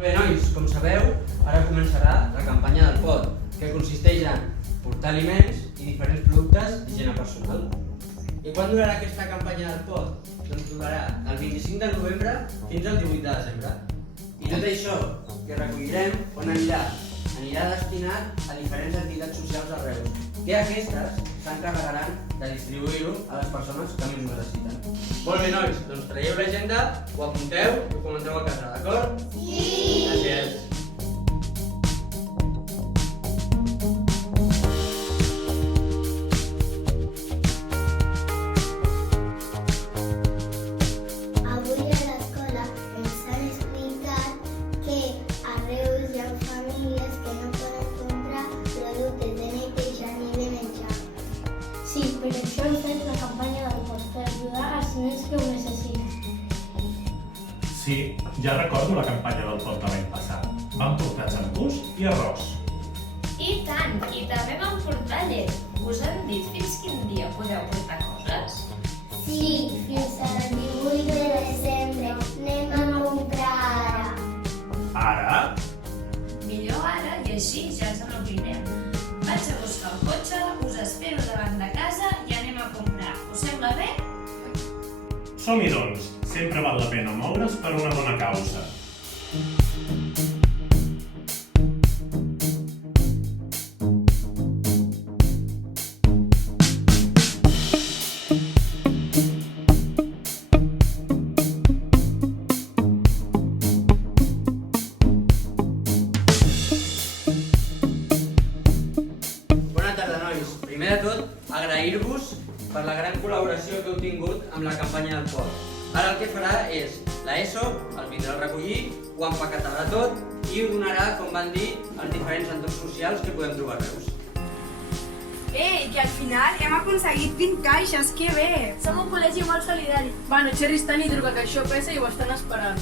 Bé, nois, com sabeu, ara començarà la campanya del pot, que consisteix en portar aliments i diferents productes d'higiene personal. I quan durarà aquesta campanya del pot? Doncs durarà del 25 de novembre fins al 18 de desembre. I tot això que recollirem, on anirà? Anirà destinat a diferents entitats socials arreu, que aquestes s'encarregaran de distribuir-ho a les persones que més ho necessiten. Molt bé, nois, doncs traieu l'agenda, ho apunteu i ho comenteu a casa, d'acord? Sí! Gràcies. Avui a l'escola ens han explicat que a Reus hi ha famílies que no poden comprar productes de neteja ni de menjar. Sí, per això hem fet la campanya del pot, per ajudar als nens que ho necessiten. Sí, ja recordo la campanya del pot de l'any passat. Vam portar xampús i arròs. I tant! I també vam portar llet. Us han dit fins quin dia podeu portar coses? Sí, fins al 18 de desembre. Anem a comprar ara. Ara? Millor ara i així ja ens n'oblidem. Vaig a buscar el cotxe, us espero davant de casa i anem a comprar. Us sembla bé? Som-hi doncs. Sempre val la pena moure's per una bona causa. Bona tarda, nois. Primer de tot, agrair-vos per la gran col·laboració que heu tingut amb la campanya del pot. Ara el que farà és, l'ESO el vindrà a recollir, ho empaquetarà tot i ho donarà, com van dir, als diferents entorns socials que podem trobar a Reus. Que al final hem aconseguit 20 caixes, que bé! Som un col·legi molt solidari. Bueno, xerris tan hidro que això pesa i ho estan esperant.